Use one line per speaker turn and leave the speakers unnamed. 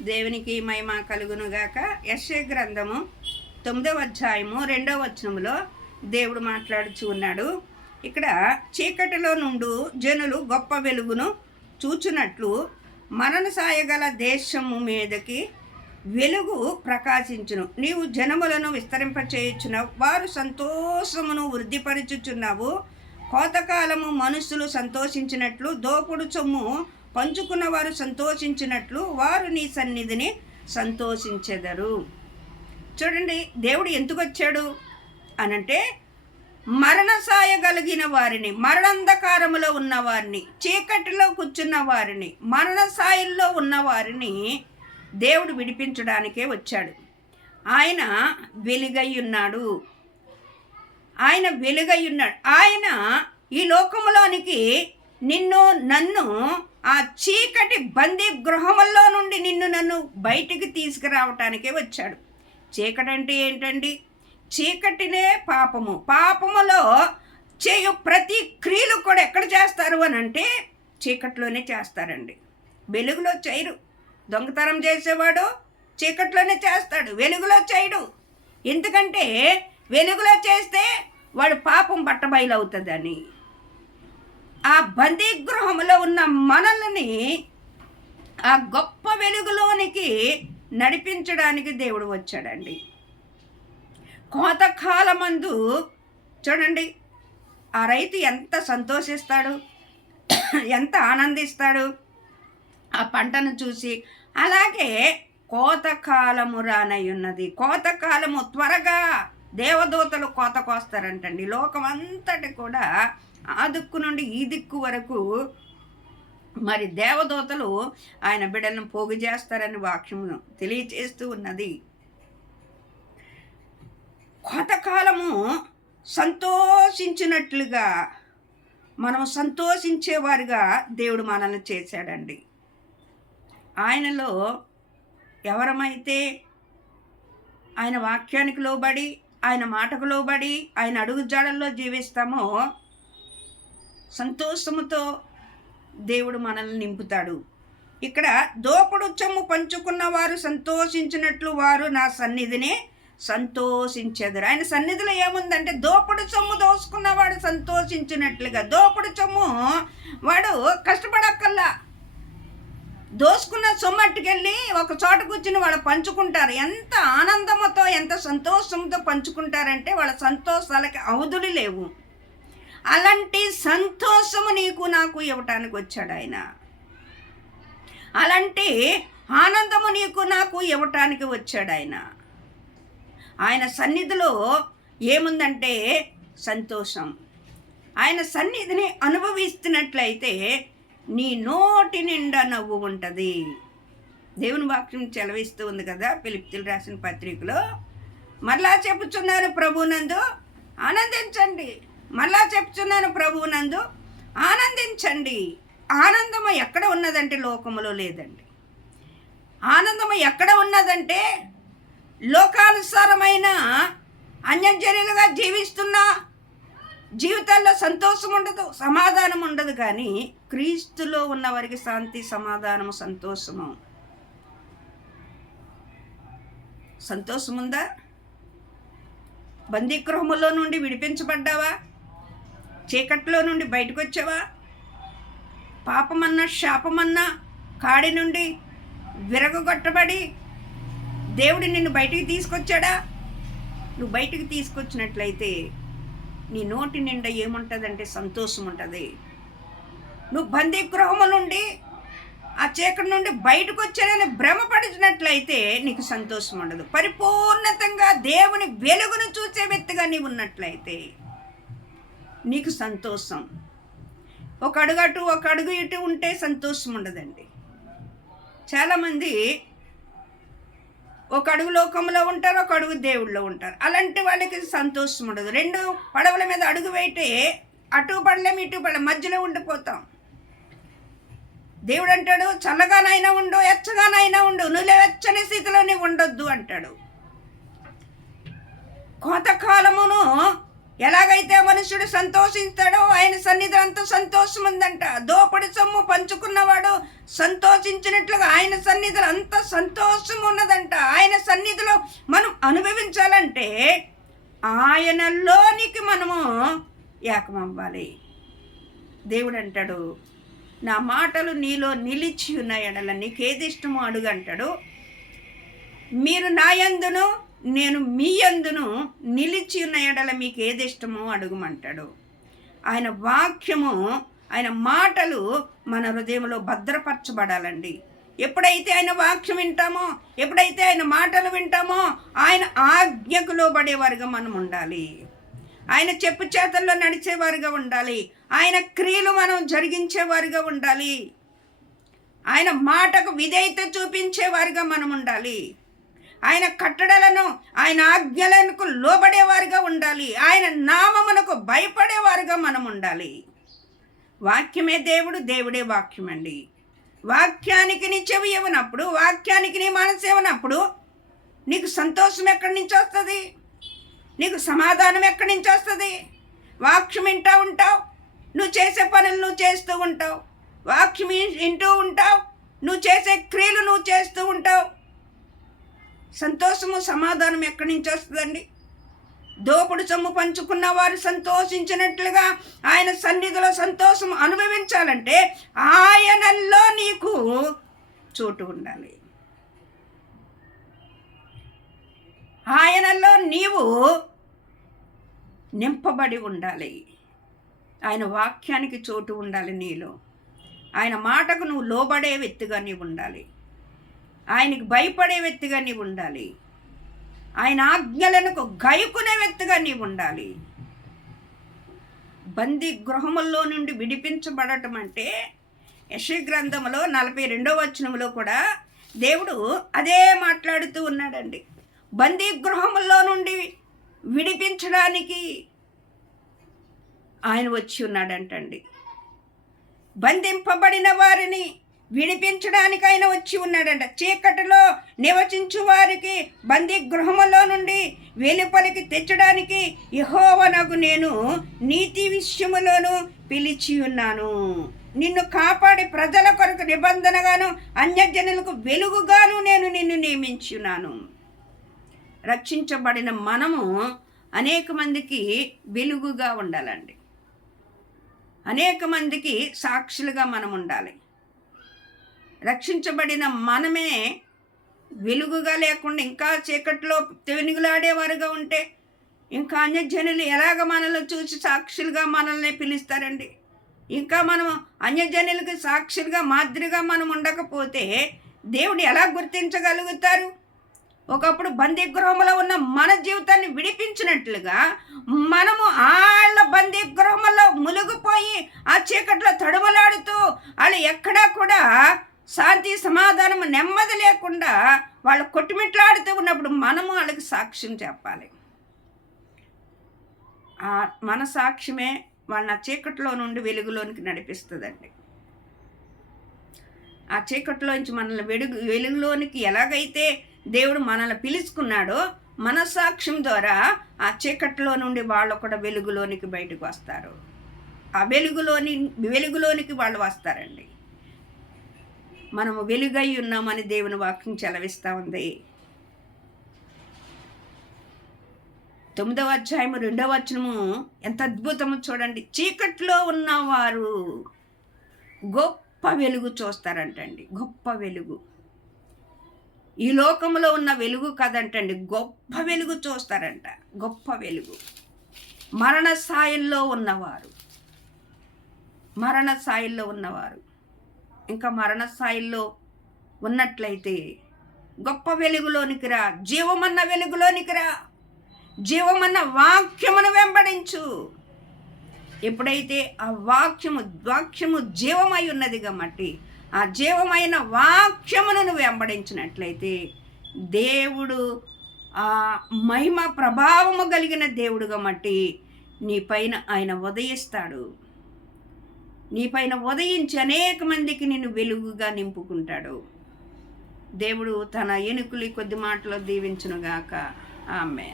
దేవునికి మహిమ కలుగునుగాక. యశ్య గ్రంథము తొమ్మిదవ అధ్యాయము రెండవ వచనంలో దేవుడు మాట్లాడుచు ఉన్నాడు. ఇక్కడ చీకటిలో నుండు జనులు గొప్ప వెలుగును చూచునట్లు మరణ సాయగల దేశము మీదకి వెలుగు ప్రకాశించును. నీవు జనములను విస్తరింపచేయుచున్నావు వారు సంతోషమును వృద్ధిపరచుచున్నావు. కోతకాలము మనుషులు సంతోషించినట్లు దోపుడు చొమ్ము పంచుకున్న వారు సంతోషించినట్లు వారు నీ సన్నిధిని సంతోషించెదరు. చూడండి దేవుడు ఎందుకు వచ్చాడు అనంటే మరణసాయ కలిగిన వారిని మరణంధకారములో ఉన్నవారిని చీకటిలో కూర్చున్న వారిని మరణసాయల్లో ఉన్నవారిని దేవుడు విడిపించడానికే వచ్చాడు. ఆయన వెలుగై ఉన్నాడు ఆయన వెలుగై ఉన్నాడు ఆయన ఈ లోకములోనికి నిన్ను నన్ను ఆ చీకటి బందీ గృహముల్లో నుండి నిన్ను నన్ను బయటికి తీసుకురావటానికే వచ్చాడు. చీకటి అంటే ఏంటండి? చీకటినే పాపము. పాపములో చేయు ప్రతి క్రియలు కూడా ఎక్కడ చేస్తారు అని అంటే చీకట్లోనే చేస్తారండి. వెలుగులో చేయరు దొంగతనం చేసేవాడు చీకట్లోనే చేస్తాడు. వెలుగులో చేయడు. ఎందుకంటే వెలుగులో చేస్తే వాడు పాపం బట్టబయలవుతుందని. ఆ బందీ గృహంలో ఉన్న మనల్ని ఆ గొప్ప వెలుగులోనికి నడిపించడానికి దేవుడు వచ్చాడండి. కోతకాలమందు చూడండి ఆ రైతు ఎంత సంతోషిస్తాడు ఎంత ఆనందిస్తాడు ఆ పంటను చూసి. అలాగే కోతకాలము రానయ్యున్నది కోతకాలము త్వరగా దేవదూతలు కోత కోస్తారంటండి. లోకం అంతటి కూడా ఆ దిక్కు నుండి ఈ దిక్కు వరకు మరి దేవదూతలు ఆయన బిడ్డలను పోగు చేస్తారని వాక్యము తెలియచేస్తూ ఉన్నది. కోతకాలము సంతోషించినట్లుగా మనం సంతోషించేవారుగా దేవుడు మనల్ని చేశాడండి. ఆయనలో ఎవరమైతే ఆయన వాక్యానికి లోబడి ఆయన మాటకు లోబడి ఆయన అడుగు జాడల్లో జీవిస్తామో సంతోషముతో దేవుడు మనల్ని నింపుతాడు. ఇక్కడ దోపుడు చొమ్ము పంచుకున్న వారు సంతోషించినట్లు వారు నా సన్నిధిని సంతోషించెదరు. ఆయన సన్నిధిలో ఏముందంటే దోపుడు సొమ్ము దోసుకున్నవాడు సంతోషించినట్లుగా దోపుడు సొమ్ము వాడు కష్టపడక్కల్లా దోసుకున్న సొమ్మట్టుకెళ్ళి ఒక చోట కూర్చుని వాళ్ళు పంచుకుంటారు. ఎంత ఆనందముతో ఎంత సంతోషంతో పంచుకుంటారంటే వాళ్ళ సంతోషాలకి అవధులు లేవు. అలాంటి సంతోషము నీకు నాకు ఇవ్వటానికి వచ్చాడు ఆయన. అలాంటి ఆనందము నీకు నాకు ఇవ్వటానికి వచ్చాడు ఆయన. ఆయన సన్నిధిలో ఏముందంటే సంతోషం. ఆయన సన్నిధిని అనుభవిస్తున్నట్లయితే నీ నోటి నిండా నవ్వు ఉంటుంది. దేవుని వాక్యం చెలవిస్తూ ఉంది కదా పిలిప్తులు రాసిన పత్రికలో. మరలా చెప్పుచున్నాను ప్రభునందు ఆనందించండి. మరలా చెప్తున్నాను ప్రభువునందు ఆనందించండి. ఆనందము ఎక్కడ ఉన్నదంటే లోకములో లేదండి. ఆనందము ఎక్కడ ఉన్నదంటే లోకానుసారమైన అన్యజనులుగా జీవిస్తున్నా జీవితాల్లో సంతోషం ఉండదు సమాధానం ఉండదు కానీ క్రీస్తులో ఉన్న వారికి శాంతి సమాధానము సంతోషము. సంతోషం ఉందా? బందీగృహములో నుండి విడిపించబడ్డావా? చీకట్లో నుండి బయటకు వచ్చావా పాపమన్నా శాపమన్నా కాడి నుండి విరగొట్టబడి దేవుడు నిన్ను బయటికి తీసుకొచ్చాడా? నువ్వు బయటికి తీసుకొచ్చినట్లయితే నీ నోటి నిండా ఏముంటుందంటే సంతోషం ఉంటుంది నువ్వు బందీగృహము నుండి ఆ చీకటి నుండి బయటకు వచ్చానని భ్రమపడినట్లయితే నీకు సంతోషం ఉండదు పరిపూర్ణతంగా దేవుని వెలుగును చూసే వ్యక్తిగా నీవు ఉన్నట్లయితే నీకు సంతోషం. ఒక అడుగు అటు ఒక అడుగు ఇటు ఉంటే సంతోషం ఉండదండి చాలామంది ఒక అడుగు లోకంలో ఉంటారు ఒక అడుగు దేవుళ్ళలో ఉంటారు. అలాంటి వాళ్ళకి సంతోషం ఉండదు. రెండు పడవల మీద అడుగు వేయితే అటు పడలేము ఇటు పడలేం మధ్యలో ఉండిపోతాం. దేవుడు అంటాడు చల్లగానైనా ఉండు ఎచ్చగానైనా ఉండు నువ్వు వెచ్చని స్థితిలోనే ఉండొద్దు అంటాడు. కోతకాలమును ఎలాగైతే మనుషుడు సంతోషిస్తాడో ఆయన సన్నిధి అంత సంతోషం ఉందంట దోపడి సొమ్ము పంచుకున్నవాడు సంతోషించినట్లుగా ఆయన సన్నిధిలో అంత సంతోషం ఉన్నదంట ఆయన సన్నిధిలో మనం అనుభవించాలంటే ఆయనలోనికి మనము ఏకమవ్వాలి. దేవుడు అంటాడు నా మాటలు నీలో నిలిచి ఉన్న ఎడల నీకేది ఇష్టమో అడుగు అంటాడు మీరు నాయందును నేను మీ యందును నిలిచి ఉన్న ఎడల మీకు ఏది ఇష్టమో అడుగుమంటాడు. ఆయన వాక్యము ఆయన మాటలు మన హృదయంలో భద్రపరచబడాలండి. ఎప్పుడైతే ఆయన వాక్యం వింటామో ఎప్పుడైతే ఆయన మాటలు వింటామో ఆయన ఆజ్ఞకు లోబడేవారుగా మనం ఉండాలి. ఆయన చెప్పు చేతల్లో నడిచేవారుగా ఉండాలి. ఆయన క్రియలు మనం జరిగించేవారుగా ఉండాలి. ఆయన మాటకు విధేయత చూపించేవారుగా మనం ఉండాలి. ఆయన కట్టడలను ఆయన ఆజ్ఞలకు లోబడేవారుగా ఉండాలి. ఆయన నామమునకు భయపడేవారుగా మనం ఉండాలి వాక్యమే దేవుడు దేవుడే వాక్యం అండి వాక్యానికి నీ చెవి ఇవ్వనప్పుడు వాక్యానికి నీ మనసు ఇవ్వనప్పుడు నీకు సంతోషం ఎక్కడి నుంచి వస్తుంది? నీకు సమాధానం ఎక్కడి నుంచి వస్తుంది? వాక్యం వింటూ ఉంటావు? నువ్వు చేసే పనులు నువ్వు చేస్తూ ఉంటావు. వాక్యం వింటూ ఉంటావు? నువ్వు చేసే క్రియలు నువ్వు చేస్తూ ఉంటావు? సంతోషము సమాధానం ఎక్కడి నుంచి వస్తుందండి? దోపుడు సొమ్ము పంచుకున్న వారు సంతోషించినట్లుగా ఆయన సన్నిధిలో సంతోషం అనుభవించాలంటే ఆయనల్లో నీకు చోటు ఉండాలి. ఆయనలో నీవు నింపబడి ఉండాలి. ఆయన వాక్యానికి చోటు ఉండాలి నీలో. ఆయన మాటకు నువ్వు లోబడే వ్యక్తిగా నీవు ఉండాలి. ఆయనకు భయపడే వ్యక్తిగా నీవు ఉండాలి. ఆయన ఆజ్ఞలను గైకునే వ్యక్తిగా నీవు ఉండాలి. బందీ గృహముల్లో నుండి విడిపించబడటం అంటే యశి గ్రంథంలో నలభై రెండో వచనంలో కూడా దేవుడు అదే మాట్లాడుతూ ఉన్నాడండి. బందీ గృహముల్లో నుండి విడిపించడానికి ఆయన వచ్చి ఉన్నాడంటండి. బంధింపబడిన వారిని వినిపించడానికైనా వచ్చి ఉన్నాడంట. చీకటిలో నివసించు వారికి బందీ గృహములో నుండి వెలుపలికి తెచ్చడానికి యహోవనకు నేను నీతి విషయములోను పిలిచి ఉన్నాను. నిన్ను కాపాడి ప్రజల కొరకు నిబంధనగాను అన్యజనులకు వెలుగుగాను నేను నిన్ను నియమించున్నాను. రక్షించబడిన మనము అనేక మందికి వెలుగుగా ఉండాలండి. అనేక మందికి సాక్షులుగా మనం ఉండాలి రక్షించబడిన మనమే వెలుగుగా లేకుండా ఇంకా చీకట్లో తెనుగులాడేవారుగా ఉంటే ఇంకా అన్యజనులు ఎలాగ మనల్ని చూసి సాక్షులుగా మనల్ని పిలుస్తారండి? ఇంకా మనం అన్యజనులకు సాక్షులుగా మాదిరిగా మనం ఉండకపోతే దేవుడు ఎలా గుర్తించగలుగుతారు? ఒకప్పుడు బందీ గృహంలో ఉన్న మన జీవితాన్ని విడిపించినట్లుగా మనము వాళ్ళ బందీ గృహంలో మునిగిపోయి ఆ చీకట్లో తడుమలాడుతూ వాళ్ళు ఎక్కడా కూడా శాంతి సమాధానం నెమ్మది లేకుండా వాళ్ళు కొట్టుమిట్లాడుతూ ఉన్నప్పుడు మనము వాళ్ళకి సాక్ష్యం చెప్పాలి. మన సాక్ష్యమే వాళ్ళ చీకట్లో నుండి వెలుగులోనికి నడిపిస్తుందండి. ఆ చీకట్లోంచి మనల్ని వెలుగు వెలుగులోనికి ఎలాగైతే దేవుడు మనల్ని పిలుచుకున్నాడో మన సాక్ష్యం ద్వారా ఆ చీకట్లో నుండి వాళ్ళు కూడా వెలుగులోనికి బయటకు వస్తారు. ఆ వెలుగులోని వెలుగులోనికి వాళ్ళు వస్తారండి. మనము వెలుగై ఉన్నామని దేవుని వాక్యం చెలవిస్తూ ఉంది. తొమ్మిదవ అధ్యాయము రెండవ వచనము ఎంత అద్భుతము చూడండి. చీకట్లో ఉన్నవారు గొప్ప వెలుగు చూస్తారంటండి. గొప్ప వెలుగు. ఈ లోకంలో ఉన్న వెలుగు కదంటండి. గొప్ప వెలుగు చూస్తారంట. గొప్ప వెలుగు. మరణ స్థాయిల్లో ఉన్నవారు. మరణ స్థాయిల్లో ఉన్నవారు. ఇంకా మరణ స్థాయిల్లో ఉన్నట్లయితే గొప్ప వెలుగులోనికి రా జీవమన్న వెలుగులోనికి రా జీవమన్న వాక్యమును వెంబడించు. ఎప్పుడైతే ఆ వాక్యము వాక్యము జీవమై ఉన్నది కాబట్టి ఆ జీవమైన వాక్యమును నువ్వు వెంబడించినట్లయితే దేవుడు ఆ మహిమ ప్రభావము కలిగిన దేవుడుగా మట్టి నీ పైన ఆయన ఉదయిస్తాడు. నీ పైన ఉదయించి అనేక మందికి నేను వెలుగుగా నింపుకుంటాడు. దేవుడు తన ఎనుకులి కొద్ది మాటలో దీవించునుగాక. ఆమె